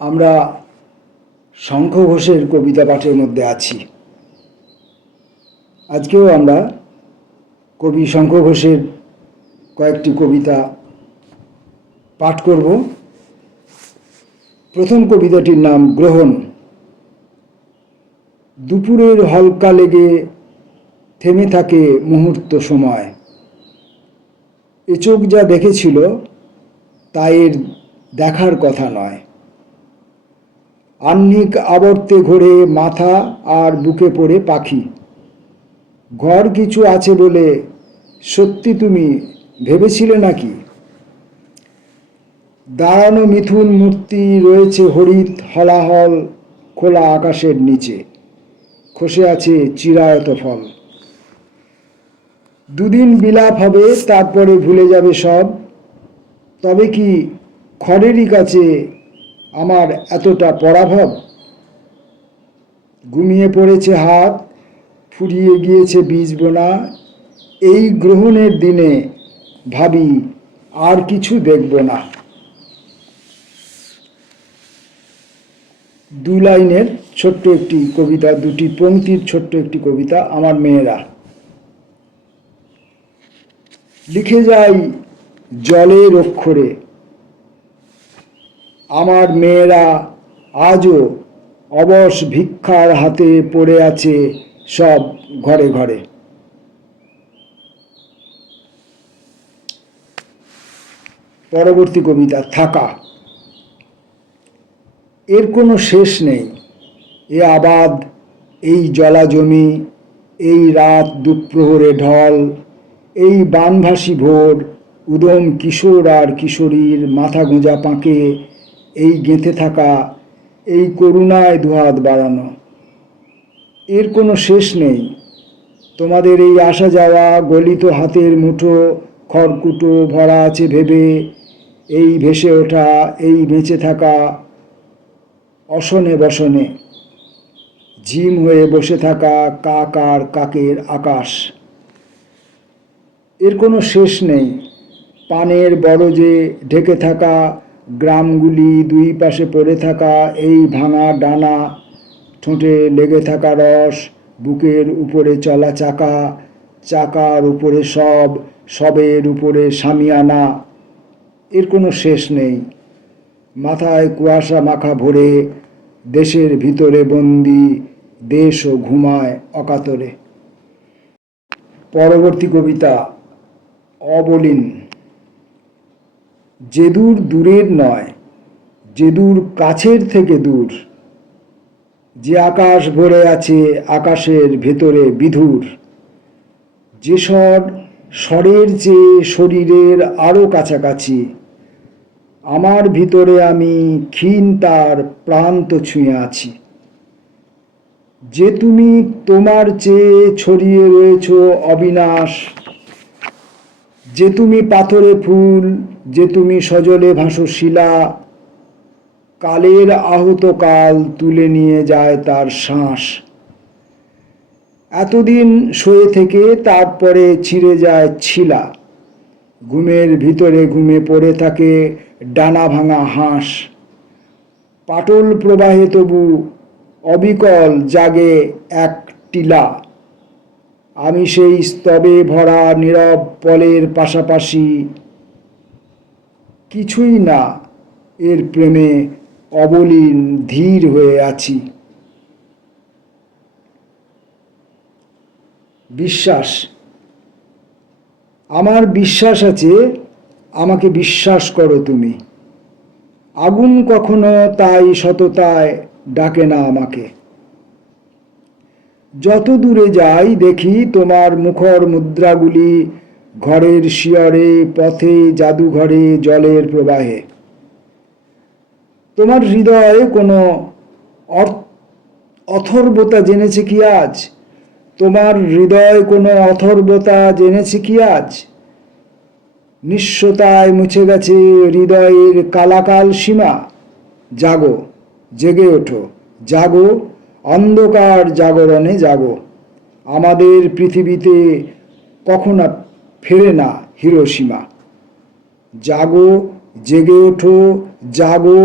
আমরা শঙ্খ ঘোষের কবিতা পাঠের মধ্যে আছি। আজকেও আমরা কবি শঙ্খ ঘোষের কয়েকটি কবিতা পাঠ করব। প্রথম কবিতাটির নাম গ্রহণ। দুপুরের হলকা লেগে থেমে থাকে মুহূর্ত সময়। এ চোখ যা দেখেছিল তা এর দেখার কথা নয়। আহ্নিক আবর্তে ঘোরে মাথা আর বুকে পড়ে পাখি। ঘর কিছু আছে বলে সত্যি তুমি ভেবেছিলে নাকি? দাঁড়ানো মিথুন মূর্তি রয়েছে হরিৎ হলাহল খোলা আকাশের নিচে। খসে আছে চিরায়ত ফল। দুদিন বিলাপ হবে, তারপরে ভুলে যাবে সব। তবে কি খড়েরই কাছে আমার এতটা পরাভব? ঘুমিয়ে পড়েছে হাত, ফুরিয়ে গিয়েছে বীজ বোনা। এই গ্রহণের দিনে ভাবি আর কিছু দেখব না। দু লাইনের ছোট্ট একটি কবিতা, দুটি পংক্তির ছোট্ট একটি কবিতা। আমার মেয়েরা। লিখে যাই জলের অক্ষরে, আমার মেয়েরা আজও অবশ ভিক্ষার হাতে পড়ে আছে সব ঘরে ঘরে। পরবর্তী কবিতা থাকা। এর কোনো শেষ নেই। এ আবাদ, এই জলা জমি, এই রাত দুপ্রহরে ঢল, এই বানভাসী ভোর, উদম কিশোর আর কিশোরীর মাথা গোঁজা পাঁকে, এই গেঁথে থাকা, এই করুণায় দুহাত বাড়ানো। এর কোনো শেষ নেই। তোমাদের এই আসা যাওয়া, গলিত হাতের মুঠো খড়কুটো ভরা আছে ভেবে, এই ভেসে ওঠা, এই বেঁচে থাকা অসনে বসনে, ঝিম হয়ে বসে থাকা কাক আর কাকের আকাশ। এর কোনো শেষ নেই। পানের বরজে ঢেকে থাকা গ্রামগুলি, দুই পাশে পড়ে থাকা এই ভাঙা ডানা, ঠোঁটে লেগে থাকা রস, বুকের উপরে চলা চাকা, চাকার উপরে সব, সবের উপরে সামিয়ানা। এর কোনো শেষ নেই। মাথায় কুয়াশা মাখা ভরে, দেশের ভিতরে বন্দি, দেশও ঘুমায় অকাতরে। পরবর্তী কবিতা অবলীন। যে দূর দূরের নয়, যে দূর কাছের থেকে দূর, যে আকাশ ভরে আছে আকাশের ভেতরে বিধুর, যে স্বরের চেয়ে শরীরের আরও কাছাকাছি, আমার ভিতরে আমি ক্ষীণ তার প্রান্ত ছুঁয়ে আছি। যে তুমি তোমার চেয়ে ছড়িয়ে রয়েছ অবিনাশ, যে তুমি পাথরে ফুল, যে তুমি সজলে ভাসো শিলা, কালের আহত কাল তুলে নিয়ে যায় তার শ্বাস। এতদিন শুয়ে থেকে তারপরে ছিঁড়ে যায় ছিলা, ঘুমের ভিতরে ঘুমে পড়ে থাকে ডানা ভাঙা হাঁস। পাটল প্রবাহে তবু অবিকল জাগে এক টিলা, আমি সেই স্তবে ভরা নীরব পলের পাশাপাশি, কিছুই না এর প্রেমে অবলীন ধীর হয়ে আছি। বিশ্বাস। আমার বিশ্বাস আছে, আমাকে বিশ্বাস করো তুমি। আগুন কখনো তাই সততায় ডাকে না আমাকে। যত দূরে যাই দেখি তোমার মুখর মুদ্রাগুলি, ঘরের শিয়রে, পথে, জাদুঘরে, জলের প্রবাহে। তোমার হৃদয়ে কোনো অথর্বতা জেনেছে কি আজ? তোমার হৃদয় কোনো অথর্বতা জেনেছে কি আজ? নিঃস্বতায় মুছে গেছে হৃদয়ের কালাকাল সীমা। জাগো, জেগে ওঠো, জাগো, অন্ধকার জাগরণে জাগো। আমাদের পৃথিবীতে কখনো ফেরে না হিরোশিমা। জাগো, জেগে ওঠো, জাগো,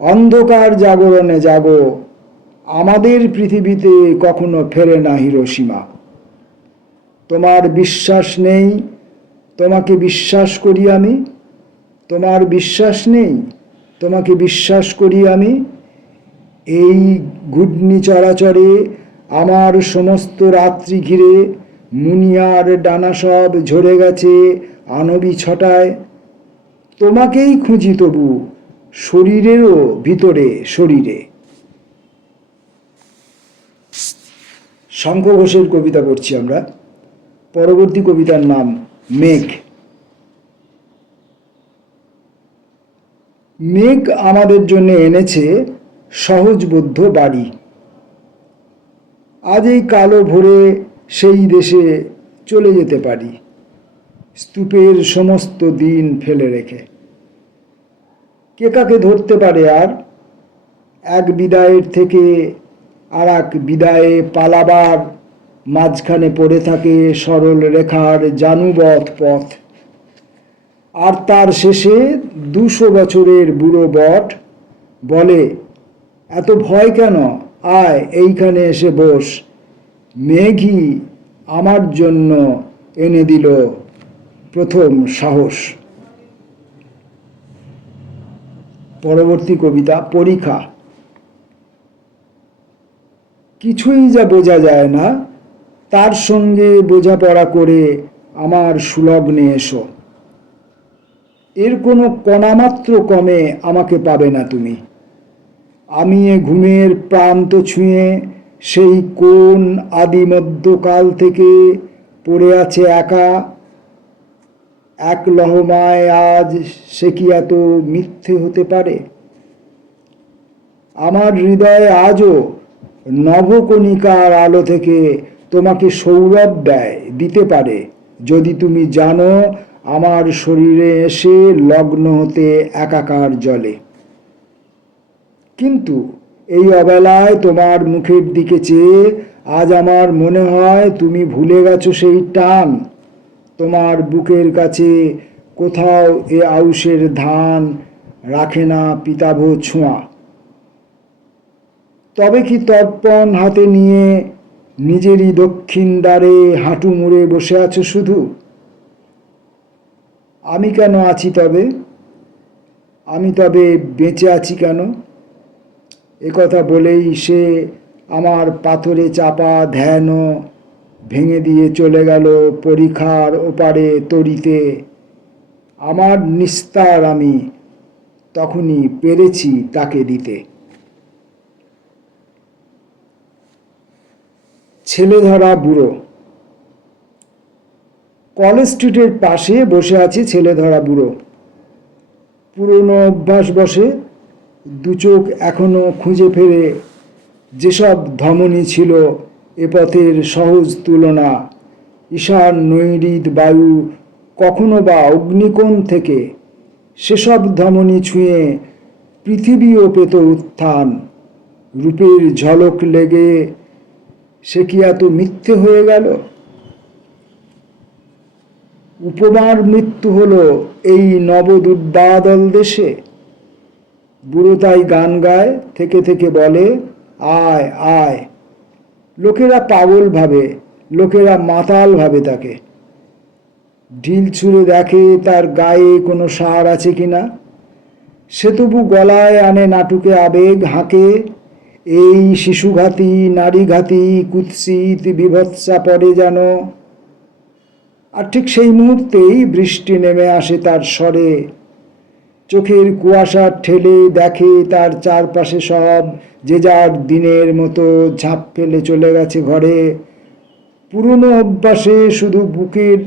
অন্ধকার জাগরণে জাগো, আমাদের পৃথিবীতে কখনো ফেরে না হিরোশিমা। তোমার বিশ্বাস নেই, তোমাকে বিশ্বাস করি আমি। তোমার বিশ্বাস নেই, তোমাকে বিশ্বাস করি আমি। এই ঘূর্ণি চরাচরে আমার সমস্ত রাত্রি ঘিরে মুনিয়ার ডানা সব ঝরে গেছে আনবী ছটায়। তোমাকেই খুঁজি তবু শরীরেরও ভিতরে শরীরে। শঙ্খ ঘোষের কবিতা পড়ছি আমরা। পরবর্তী কবিতার নাম মেঘ। মেঘ আমাদের জন্য এনেছে সহজবোধ্য বাড়ি। আজ এই কালো ভোরে সেই দেশে চলে যেতে পারি, স্তূপের সমস্ত দিন ফেলে রেখে। কে কাকে ধরতে পারে আর? এক বিদায়ের থেকে আর এক বিদায়ে পালাবার মাঝখানে পড়ে থাকে সরল রেখার জানুবৎ পথ। আর তার শেষে 200 বছরের বুড়ো বট বলে, এত ভয় কেন, আয় এইখানে এসে বস। মেঘই আমার জন্য এনে দিল প্রথম সাহস। পরবর্তী কবিতা পরীক্ষা। কিছুই যা বোঝা যায় না, তার সঙ্গে বোঝাপড়া করে আমার সুলগ্নে এসো। এর কোনো কণামাত্র কমে আমাকে পাবে না তুমি। আমি এ ঘুমের প্রান্ত ছুঁয়ে সেই কোন আদিমধ্যকাল থেকে পড়ে আছে একা এক লহমায়, আজ সে কি এত মিথ্যে হতে পারে? আমার হৃদয় আজও নভকণিকার আলো থেকে তোমাকে সৌরভ দিতে পারে, যদি তুমি জানো আমার শরীরে এসে লগ্ন হতে একাকার জলে। কিন্তু এই অবেলায় তোমার মুখের দিকে চেয়ে আজ আমার মনে হয় তুমি ভুলে গেছো সেই টান। তোমার বুকের কাছে কোথাও এ আউশের ধান রাখে না পিতাভ ছোঁয়া। তবে কি তর্পণ হাতে নিয়ে নিজেরই দক্ষিণ দ্বারে হাঁটু মুড়ে বসে আছো শুধু? আমি কেন আছি তবে? আমি তবে বেঁচে আছি কেন? একথা বলেই সে আমার পাথরে চাপা ধ্যান ভেঙে দিয়ে চলে গেল পরীক্ষার ওপারে তরিতে। আমার নিস্তার আমি তখনই পেরেছি তাকে দিতে। ছেলে ধরা বুড়ো। কলেজ স্ট্রিটের পাশে বসে আছে ছেলে ধরা বুড়ো। পুরনো অভ্যাস বসে, দু চোখ এখনো খুঁজে ফেরে যেসব ধমনী ছিল এ পথের সহজ তুলনা। ঈশান নৈঋত বায়ু কখনো বা অগ্নিকোণ থেকে সেসব ধমনী ছুঁয়ে পৃথিবীও পেত উত্থান। রূপের ঝলক লেগে সে কি এত মিথ্যে হয়ে গেল? উপমার মৃত্যু হলো এই নবদুর্বাদল দেশে। বুড়ো তাই গান গায়, থেকে থেকে বলে, আয় আয়। লোকেরা পাগল ভাবে, লোকেরা মাতাল ভাবে তাকে। ঢিল ছুঁড়ে দেখে তার গায়ে কোনো সার আছে কিনা। সে তবু গলায় আনে নাটুকে আবেগ, হাঁকে, এই শিশুঘাতী নারীঘাতী কুৎসিত বিভৎসা পড়ে যেন। আর ঠিক সেই মুহূর্তেই বৃষ্টি নেমে আসে তার স্বরে। চোখের কুয়াশা ঠেলে দেখে তার চারপাশে সব যে যার দিনের মতো ঝাঁপ ফেলে চলে গেছে ঘরে। পুরনো অভ্যাসে শুধু বুকের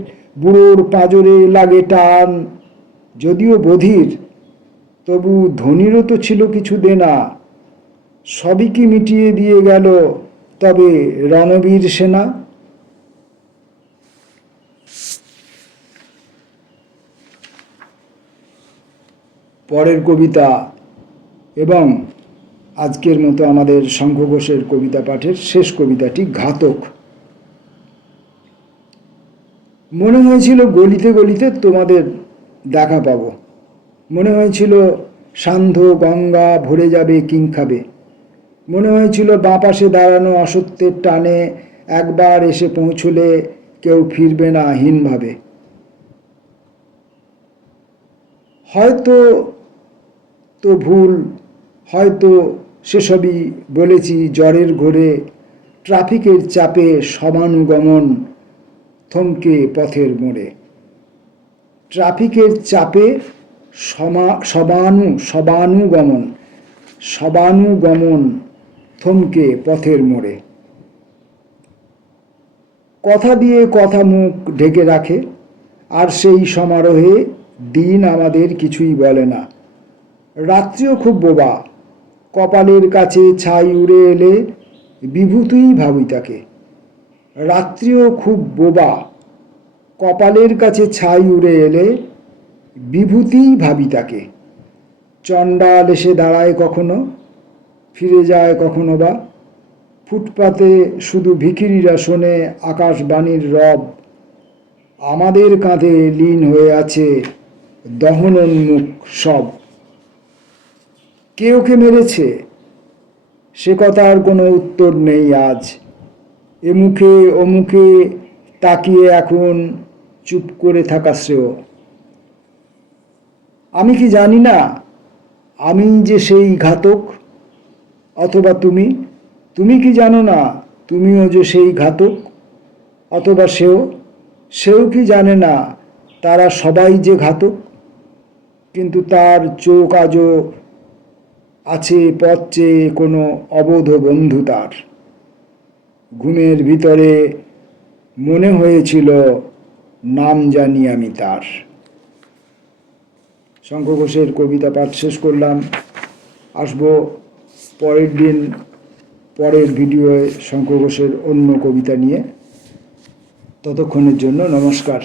বুড়োর পাঁজরে লাগে টান। যদিও বধির, তবু ধনীরও তো ছিল কিছু দেনা। সবই কি মিটিয়ে দিয়ে গেল তবে রণবীর সেনা? পরের কবিতা এবং আজকের মতো আমাদের শঙ্খ ঘোষের কবিতা পাঠের শেষ কবিতাটি ঘাতক। মনে হয়েছিল গলিতে গলিতে তোমাদের দেখা পাবো। মনে হয়েছিল সান্ধ্য গঙ্গা ভরে যাবে কিংখাবে। মনে হয়েছিল বাঁ পাশে দাঁড়ানো অসত্যের টানে একবার এসে পৌঁছলে কেউ ফিরবে না হীনভাবে। হয়তো তো ভুল, হয়তো সেসবই বলেছি জ্বরের ঘোরে, ট্রাফিকের চাপে সমানুগমন থমকে পথের মোড়ে। ট্রাফিকের চাপে সবানুগমন থমকে পথের মোড়ে। কথা দিয়ে কথা মুখ ঢেকে রাখে, আর সেই সমারোহে দিন আমাদের কিছুই বলে না। রাত্রিও খুব বোবা, কপালের কাছে ছাই উড়ে এলে বিভূতিই ভাবি তাকে। রাত্রিও খুব বোবা, কপালের কাছে ছাই উড়ে এলে বিভূতিই ভাবি তাকে। চণ্ডাল এসে দাঁড়ায় কখনো, ফিরে যায় কখনো বা। ফুটপাতে শুধু ভিখিরিরা শোনে আকাশবাণীর রব। আমাদের কাঁধে লীন হয়ে আছে দহনোন্মুখ সব। কে ওকে মেরেছে সে কথার কোনো উত্তর নেই আজ। এ মুখে ও মুখে তাকিয়ে এখন চুপ করে থাকা শ্রেয়। আমি কি জানি না আমি যে সেই ঘাতক? অথবা তুমি কি জানো না তুমিও যে সেই ঘাতক? অথবা সেও কি জানে না তারা সবাই যে ঘাতক? কিন্তু তার চোখ আজও আছে পথ চেয়ে কোনো অবোধ বন্ধু তার। ঘুমের ভিতরে মনে হয়েছিল নাম জানি আমি তার। শঙ্খ ঘোষের কবিতা পাঠ শেষ করলাম। আসবো পরের দিন পরের ভিডিওয়ে শঙ্খ ঘোষের অন্য কবিতা নিয়ে। ততক্ষণের জন্য নমস্কার।